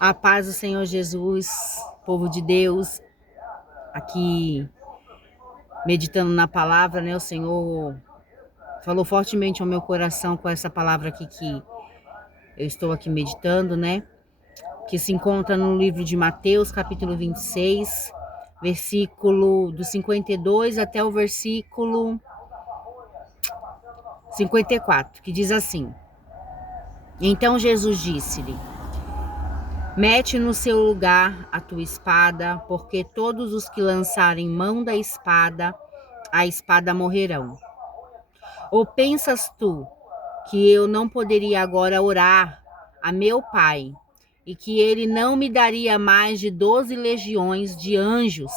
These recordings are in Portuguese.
A paz do Senhor Jesus, povo de Deus, aqui meditando na palavra, né? O Senhor falou fortemente ao meu coração com essa palavra aqui que eu estou aqui meditando, né? Que se encontra no livro de Mateus, capítulo 26, versículo do 52 até o versículo 54, que diz assim: Então Jesus disse-lhe: Mete no seu lugar a tua espada, porque todos os que lançarem mão da espada, a espada morrerão. Ou pensas tu que eu não poderia agora orar a meu Pai, e que ele não me daria mais de 12 legiões de anjos?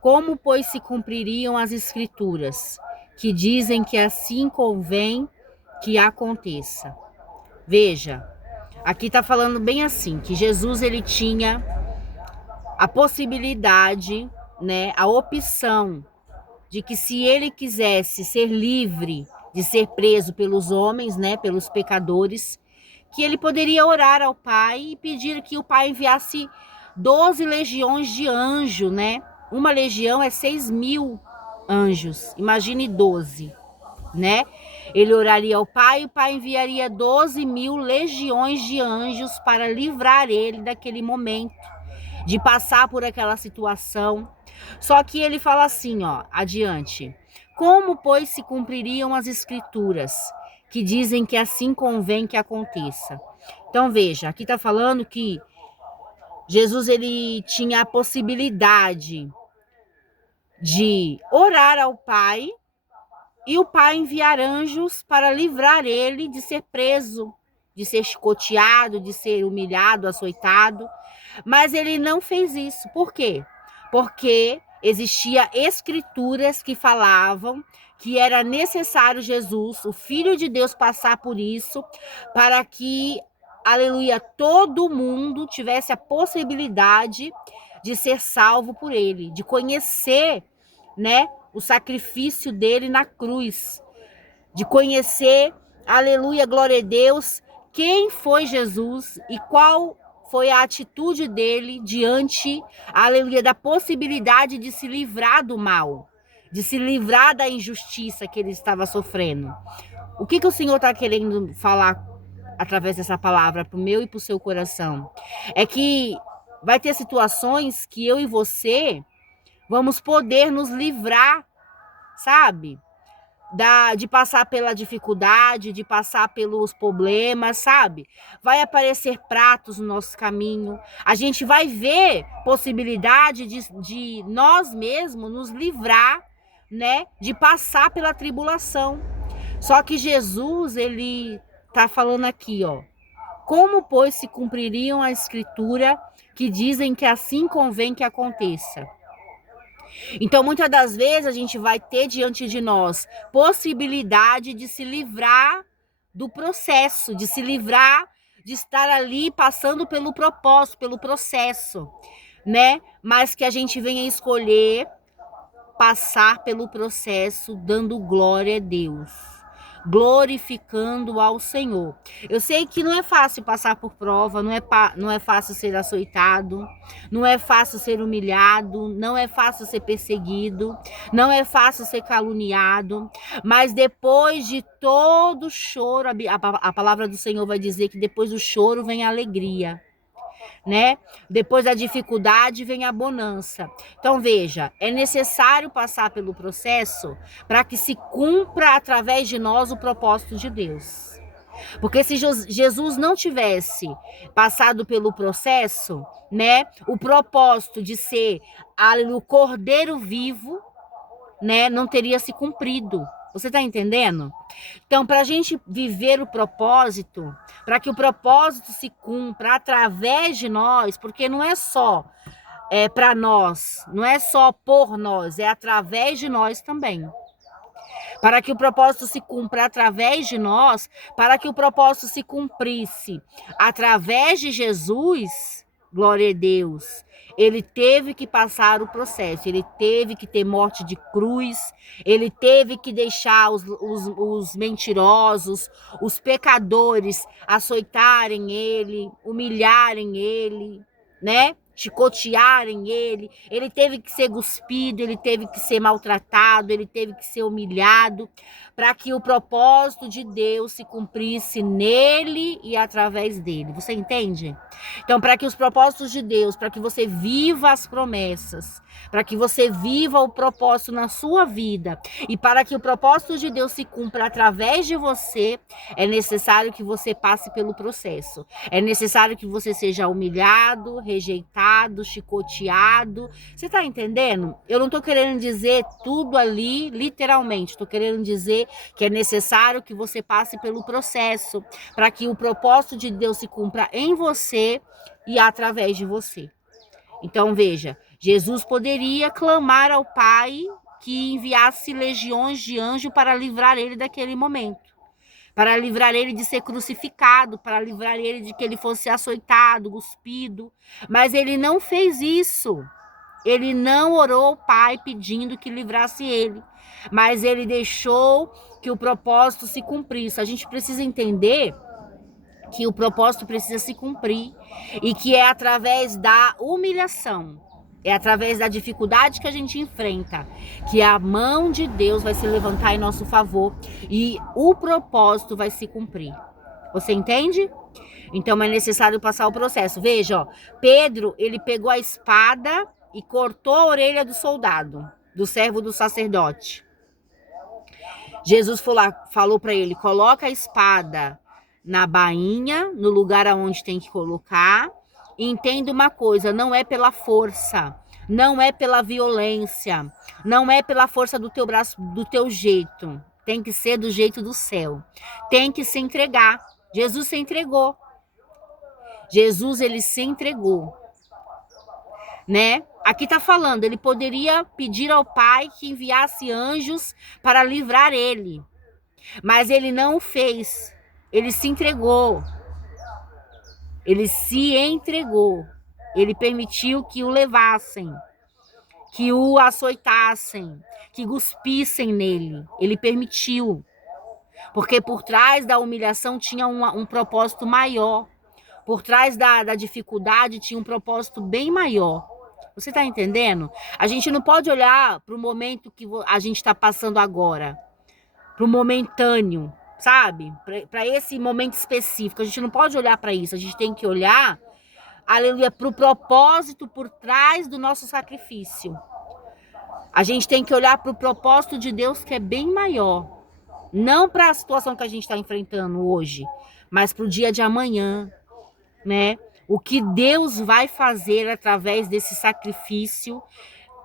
Como, pois, se cumpririam as Escrituras, que dizem que assim convém que aconteça? Veja, aqui está falando bem assim, que Jesus ele tinha a possibilidade, né, a opção de que se ele quisesse ser livre de ser preso pelos homens, né, pelos pecadores, que ele poderia orar ao Pai e pedir que o Pai enviasse 12 legiões de anjo, né? Uma legião é 6.000 anjos, imagine 12, né? Ele oraria ao Pai e o Pai enviaria 12.000 legiões de anjos para livrar ele daquele momento, de passar por aquela situação. Só que ele fala assim, ó, adiante: Como, pois, se cumpririam as Escrituras, que dizem que assim convém que aconteça? Então veja, aqui está falando que Jesus ele tinha a possibilidade de orar ao Pai e o Pai enviar anjos para livrar ele de ser preso, de ser chicoteado, de ser humilhado, açoitado. Mas ele não fez isso. Por quê? Porque existia escrituras que falavam que era necessário Jesus, o Filho de Deus, passar por isso para que, aleluia, todo mundo tivesse a possibilidade de ser salvo por ele, de conhecer, né, o sacrifício dele na cruz, de conhecer, aleluia, glória a Deus, quem foi Jesus e qual foi a atitude dele diante, aleluia, da possibilidade de se livrar do mal, de se livrar da injustiça que ele estava sofrendo. O que o Senhor está querendo falar através dessa palavra para o meu e para o seu coração? É que vai ter situações que eu e você vamos poder nos livrar, sabe? De passar pela dificuldade, de passar pelos problemas, sabe? Vai aparecer pratos no nosso caminho. A gente vai ver possibilidade de nós mesmos nos livrar, né? De passar pela tribulação. Só que Jesus, ele tá falando aqui, ó. Como, pois, se cumpririam a escritura que dizem que assim convém que aconteça? Então, muitas das vezes, a gente vai ter diante de nós possibilidade de se livrar do processo, de se livrar de estar ali passando pelo propósito, pelo processo, né? Mas que a gente venha escolher passar pelo processo dando glória a Deus, glorificando ao Senhor. Eu sei que não é fácil passar por prova, não é fácil ser açoitado, não é fácil ser humilhado, não é fácil ser perseguido, não é fácil ser caluniado, mas depois de todo choro, a palavra do Senhor vai dizer que depois do choro vem a alegria, né? Depois da dificuldade vem a bonança. Então veja, é necessário passar pelo processo para que se cumpra através de nós o propósito de Deus. Porque se Jesus não tivesse passado pelo processo, né, o propósito de ser o Cordeiro vivo, né, não teria se cumprido. Você está entendendo? Então, para a gente viver o propósito, para que o propósito se cumpra através de nós, porque não é só para nós, não é só por nós, é através de nós também. Para que o propósito se cumpra através de nós, para que o propósito se cumprisse através de Jesus, glória a Deus, ele teve que passar o processo, ele teve que ter morte de cruz, ele teve que deixar os mentirosos, os pecadores açoitarem ele, humilharem ele, né? Chicotearem ele teve que ser cuspido, ele teve que ser maltratado, ele teve que ser humilhado, para que o propósito de Deus se cumprisse nele e através dele. Você entende? Então, para que os propósitos de Deus, para que você viva as promessas, para que você viva o propósito na sua vida e para que o propósito de Deus se cumpra através de você, é necessário que você passe pelo processo. É necessário que você seja humilhado, rejeitado, chicoteado. Você está entendendo? Eu não estou querendo dizer tudo ali literalmente, estou querendo dizer que é necessário que você passe pelo processo para que o propósito de Deus se cumpra em você e através de você. Então veja, Jesus poderia clamar ao Pai que enviasse legiões de anjos para livrar ele daquele momento, para livrar ele de ser crucificado, para livrar ele de que ele fosse açoitado, cuspido, mas ele não fez isso. Ele não orou ao Pai pedindo que livrasse ele, mas ele deixou que o propósito se cumprisse. A gente precisa entender que o propósito precisa se cumprir e que é através da humilhação, é através da dificuldade que a gente enfrenta, que a mão de Deus vai se levantar em nosso favor e o propósito vai se cumprir. Você entende? Então é necessário passar o processo. Veja, ó, Pedro, ele pegou a espada e cortou a orelha do soldado, do servo do sacerdote. Jesus falou para ele, coloca a espada na bainha, no lugar aonde tem que colocar, e entenda uma coisa, não é pela força, não é pela violência, não é pela força do teu braço, do teu jeito, tem que ser do jeito do céu, tem que se entregar. Jesus se entregou. Jesus, ele se entregou, né? Aqui tá falando, ele poderia pedir ao Pai que enviasse anjos para livrar ele, mas ele não o fez. Ele se entregou. Ele se entregou. Ele permitiu que o levassem, que o açoitassem, que cuspissem nele. Ele permitiu. Porque por trás da humilhação tinha um propósito maior. Por trás da dificuldade tinha um propósito bem maior. Você está entendendo? A gente não pode olhar para o momento que a gente está passando agora, para o momentâneo, sabe? Para esse momento específico. A gente não pode olhar para isso. A gente tem que olhar, aleluia, para o propósito por trás do nosso sacrifício. A gente tem que olhar para o propósito de Deus que é bem maior. Não para a situação que a gente está enfrentando hoje, mas para o dia de amanhã, né? O que Deus vai fazer através desse sacrifício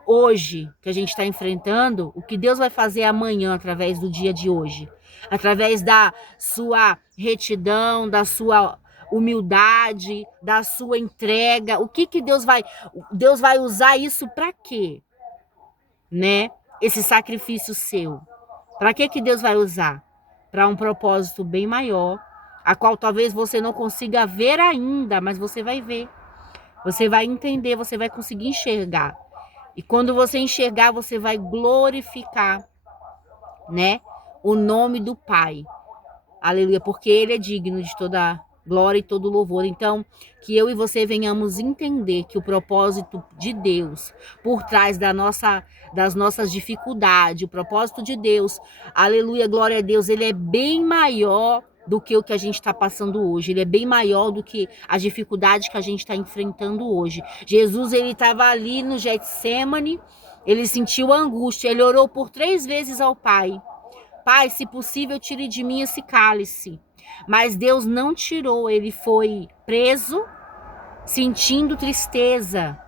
hoje que a gente está enfrentando, o que Deus vai fazer amanhã através do dia de hoje, através da sua retidão, da sua humildade, da sua entrega. O que Deus vai usar isso para quê? Né? Esse sacrifício seu. Para que Deus vai usar? Para um propósito bem maior, a qual talvez você não consiga ver ainda, mas você vai ver. Você vai entender, você vai conseguir enxergar. E quando você enxergar, você vai glorificar, né, o nome do Pai. Aleluia, porque Ele é digno de toda glória e todo louvor. Então, que eu e você venhamos entender que o propósito de Deus, por trás das nossas dificuldades, o propósito de Deus, aleluia, glória a Deus, ele é bem maior do que o que a gente está passando hoje. Ele é bem maior do que as dificuldades que a gente está enfrentando hoje. Jesus, ele estava ali no Getsêmani, ele sentiu a angústia, ele orou por 3 vezes ao Pai. Pai, se possível, tire de mim esse cálice. Mas Deus não tirou, ele foi preso, sentindo tristeza,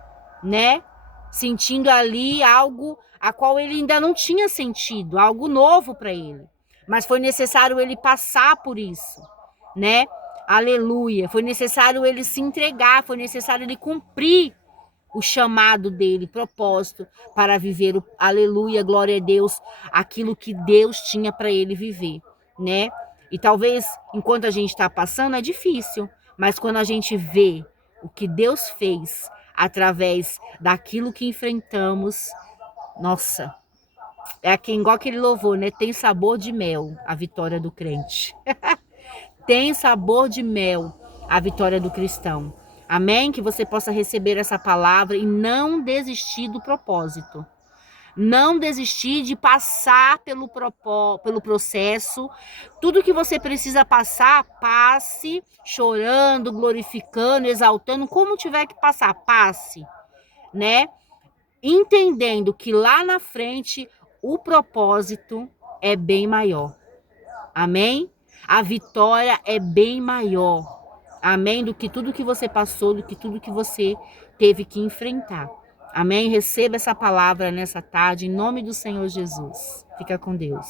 né? Sentindo ali algo a qual ele ainda não tinha sentido, algo novo para ele. Mas foi necessário ele passar por isso, né? Aleluia. Foi necessário ele se entregar, foi necessário ele cumprir o chamado dele, propósito para viver, aleluia, glória a Deus, aquilo que Deus tinha para ele viver, né? E talvez, enquanto a gente está passando, é difícil, mas quando a gente vê o que Deus fez através daquilo que enfrentamos, nossa, é igual aquele louvor, né? Tem sabor de mel a vitória do crente. Tem sabor de mel a vitória do cristão. Amém? Que você possa receber essa palavra e não desistir do propósito. Não desistir de passar pelo processo. Tudo que você precisa passar, passe, chorando, glorificando, exaltando, como tiver que passar, passe, né? Entendendo que lá na frente o propósito é bem maior. Amém? A vitória é bem maior. Amém? Do que tudo que você passou, do que tudo que você teve que enfrentar. Amém? Receba essa palavra nessa tarde, em nome do Senhor Jesus. Fica com Deus.